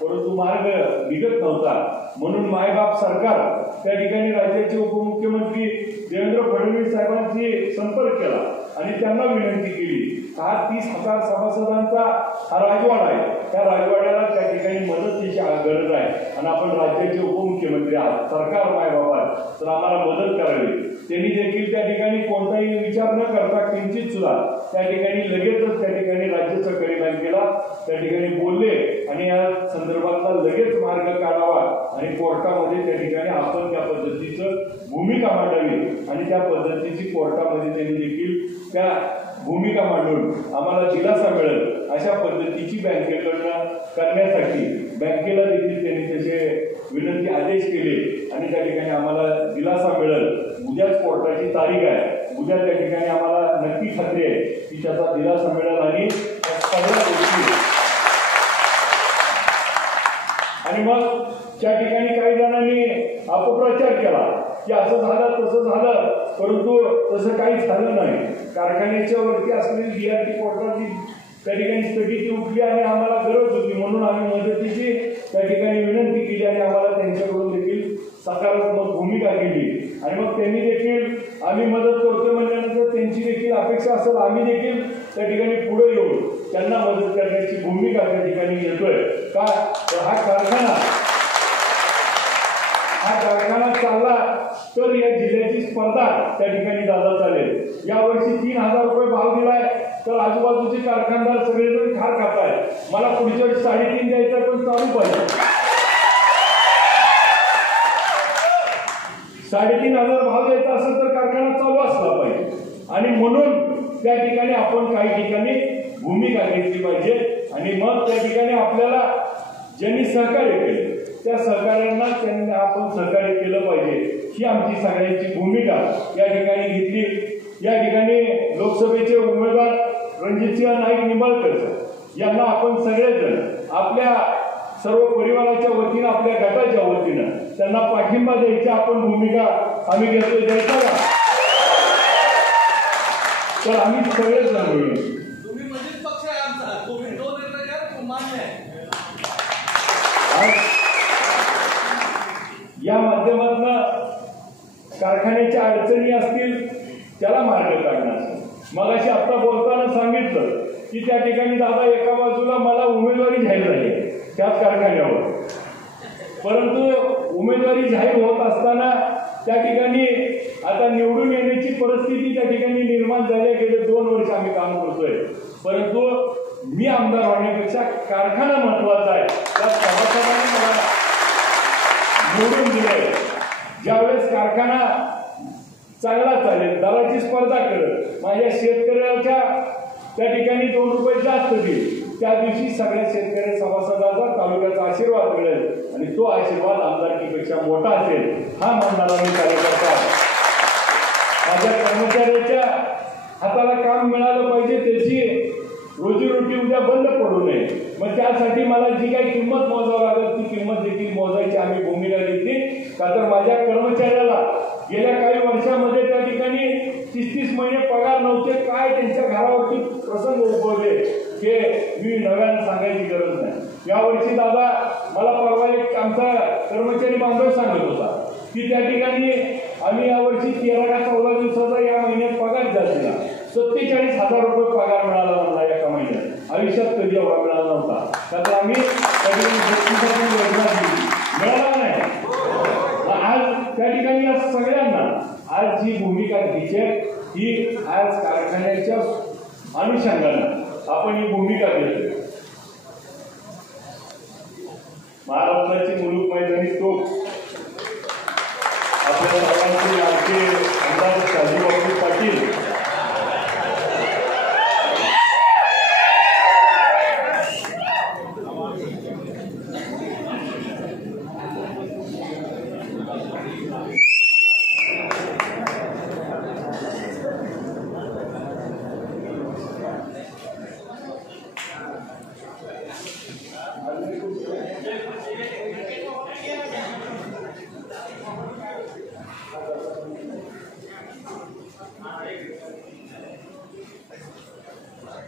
परंतु मार्ग निघत नव्हता. म्हणून मायबाप सरकार त्या ठिकाणी राज्याचे उपमुख्यमंत्री देवेंद्र फडणवीस साहेबांशी संपर्क केला आणि त्यांना विनंती केली. हा 30,000 सभासदांचा हा राजवाडा आहे, त्या राजवाड्याला त्या ठिकाणी मदतीची गरज आहे आणि आपण राज्याचे उपमुख्यमंत्री आहात, सरकार मायबाप आहात, तर आम्हाला मदत करावी. त्यांनी देखील त्या ठिकाणी कोणताही विचार न करता किंचित सुद्धा त्या ठिकाणी लगेचच त्या ठिकाणी राज्य सहकारी बँकेला त्या ठिकाणी बोलले आणि या संदर्भातला लगेच मार्ग काढावा आणि कोर्टामध्ये त्या ठिकाणी आपण त्या पद्धतीचं भूमिका मांडावी आणि त्या पद्धतीची कोर्टामध्ये त्यांनी देखील त्या भूमिका मांडून आम्हाला दिलासा मिळेल अशा पद्धतीची बँकेकडनं करण्यासाठी बँकेला देखील त्यांनी त्याचे विनंती आदेश केले आणि त्या ठिकाणी आम्हाला दिलासा मिळेल. उद्याच कोर्टाची तारीख आहे, उद्या त्या ठिकाणी आम्हाला नक्की खात्री आहे की त्याचा दिलासा मिळेल आणि सगळ्या गोष्टी आणि मग त्या ठिकाणी काही जणांनी अपप्रचार केला की असं झालं तसं झालं, परंतु तसं काही झालं नाही. कारखान्याच्या वरती असलेली DRT कोर्टाची त्या ठिकाणी स्थगिती उठली आणि आम्हाला गरज होती म्हणून आम्ही मदतीची त्या ठिकाणी विनंती केली आणि आम्हाला त्यांच्याकडून देखील सकारात्मक भूमिका केली आणि मग त्यांनी देखील आम्ही मदत करतोय म्हणल्यानंतर त्यांची देखील अपेक्षा असेल आम्ही देखील त्या ठिकाणी पुढे येऊन त्यांना मदत करण्याची भूमिका त्या ठिकाणी घेतोय. का तर हा कारखाना चालला तर या जिल्ह्याची स्पर्धा त्या ठिकाणी दादा चालेल. यावर्षी 3,000 रुपये भाव दिलाय तर आजूबाजूचे कारखानदार सगळेजण ठार खातायत. मला पुढच्या वेळी 3.5 द्यायचा पण चालू पाहिजे. 3,500 भाव द्यायचा असेल तर कारखाना चालू असला पाहिजे आणि म्हणून त्या ठिकाणी आपण काही ठिकाणी भूमिका घेतली पाहिजे आणि मग त्या ठिकाणी आपल्याला ज्यांनी सहकार्य केले त्या सहकार्यांना त्यांनी आपण सहकार्य केलं पाहिजे ही आमची सगळ्यांची भूमिका या ठिकाणी घेतली. या ठिकाणी लोकसभेचे उमेदवार रणजितसिंह नाईक निंबाळकर यांना आपण सगळेजण आपल्या सर्व परिवाराच्या वतीनं आपल्या गटाच्या वतीनं त्यांना पाठिंबा द्यायची आपण भूमिका आम्ही घेतोय. द्यायचा का? तर आम्ही सगळेजण मिळून या माध्यमातून कारखान्याच्या अडचणी असतील त्याला मार्ग काढणार. मग अशी आता बोलताना सांगितलं की त्या ठिकाणी दादा एका बाजूला मला उमेदवारी जाहीर झाली त्याच कारखान्यावर, परंतु उमेदवारी जाहीर होत असताना त्या ठिकाणी आता निवडून येण्याची परिस्थिती त्या ठिकाणी निर्माण झाली. गेले 2 वर्ष आम्ही काम करतोय, परंतु मी आमदार होण्यापेक्षा कारखाना महत्वाचा आहे. त्या सभासदांनी मला निवडून दिलंय. ज्यावेळेस कारखाना चांगला चालेल, दराची स्पर्धा करत, माझ्या शेतकऱ्याच्या त्या ठिकाणी 2 रुपये जास्त देईल, त्या दिवशी सगळ्या शेतकरी सभासदाचा तालुक्याचा आशीर्वाद मिळेल आणि तो आशीर्वाद आमदारकीपेक्षा मोठा असेल हा मानणारा मी कार्यकर्ता. माझ्या कर्मचाऱ्याच्या हाताला काम मिळालं पाहिजे, त्याची रोजीरोटी उद्या बंद पडू नये. मग त्यासाठी मला जी काही किंमत मोजावी लागेल ती किंमत देखील मोजायची आम्ही भूमिका घेतली. का तर माझ्या कर्मचाऱ्याला गेल्या काही वर्षामध्ये त्या ठिकाणी 30-30 महिने पगार नव्हते. काय त्यांच्या घरावरती प्रसंग उद्भवले हे मी नव्यानं सांगायची गरज नाही. यावर्षी दादा मला परवा एक आमचा कर्मचारी बांधव सांगत होता की त्या ठिकाणी आम्ही यावर्षी 13 का 14 दिवसाचा या महिन्यात पगार दिला. 47,000 रुपये पगार मिळाला मला एका महिन्यात. आयुष्यात कधी एवढा मिळाला नव्हता. त्यात आम्ही मिळाला नाही. आज त्या ठिकाणी या सगळ्यांना आज जी भूमिका घ्यायची ही आज कारखान्याच्या अनुषंगाने आपण ही भूमिका घेतोय. महाराष्ट्राची मुलूक मैदानी तोफ आपल्या सर्वांचे लाडके आमदार शाजीबापू पाटील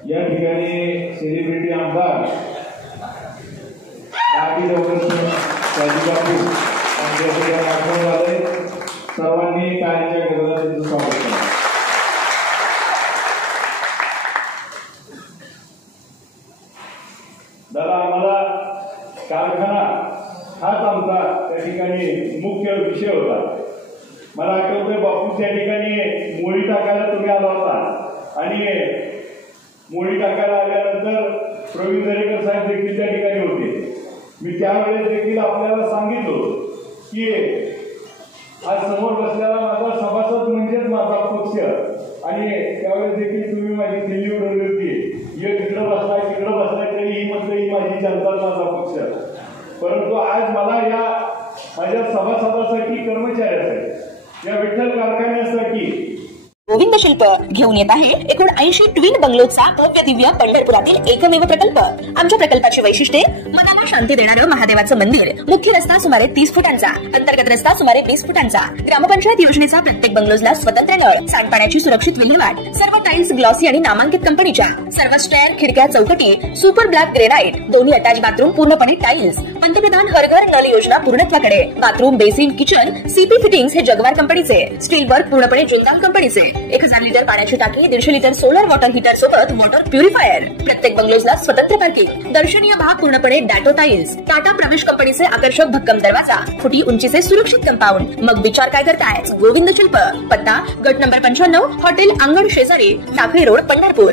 या ठिकाणी सेलिब्रिटी आमदार सर्वांनी टाळ्यांच्या गजरात त्यांचं स्वागत केलं. दादा, आम्हाला कारखाना हाच आमचा त्या ठिकाणी मुख्य विषय होता. मला आठवतंय बापू त्या ठिकाणी मोळी टाकायला तुम्ही आला होता आणि मोळी टाकायला आल्यानंतर प्रवीण दरेकर साहेब देखील त्या ठिकाणी होते. मी त्यावेळेस देखील आपल्याला सांगितलं की आज समोर बसलेला माझा सभासद म्हणजेच माझा पक्ष, आणि त्यावेळेस देखील तुम्ही माझी दिल्ली उडवली होती, एक तिकडं बसलाय तिकडं बसलाय तरी ही म्हटलं ही माझी जनता माझा पक्ष. परंतु आज मला या माझ्या सभासदासाठी, कर्मचाऱ्यासाठी, या विठ्ठल कारखान्यासाठी गोविंद शिल्प घेऊन येत आहे 79 ट्विन बंगलोचा भव्य दिव्य पंढरपुरातील एकमेव प्रकल्प. आमच्या प्रकल्पाची वैशिष्ट्ये: मनाला शांती देणारं महादेवाचं मंदिर, मुख्य रस्ता सुमारे 30 फुटांचा, अंतर्गत रस्ता सुमारे 20 फुटांचा, ग्रामपंचायत योजनेचा प्रत्येक बंगलोजला स्वतंत्र नळ, सांडपाण्याची सुरक्षित विल्हेवाट, सर्व टाइल्स ग्लॉसी आणि नामांकित कंपनीच्या, सर्व स्टेअर, खिडक्या, चौकटी सुपर ब्लॅक ग्रेनाइट, दोन्ही अटॅच बाथरूम पूर्णपणे टाइल्स, पंतप्रधान हर घर नल योजना पूर्णत्वाकडे, bathroom, basin, kitchen CP fittings हे जगवार कंपनीचे, स्टील वर्क पूर्णपणे जुंदाल कंपनीचे, 1000 लिटर पाण्याची टाकी, 150 लिटर सोलर वॉटर हीटर सोबत वॉटर प्युरिफायर, प्रत्येक बंगलोजला स्वतंत्र पार्किंग, दर्शनीय भाग पूर्णपणे डॅटो टाइल्स, टाटा प्रवेश कंपनीचे आकर्षक भक्कम दरवाजा, फुटी उंचीचे सुरक्षित कंपाऊंड. मग विचार काय करताय? गोविंद शिल्प, पत्ता गट नंबर 95, हॉटेल अंगण शेजारी, टाकळी रोड, पंढरपूर.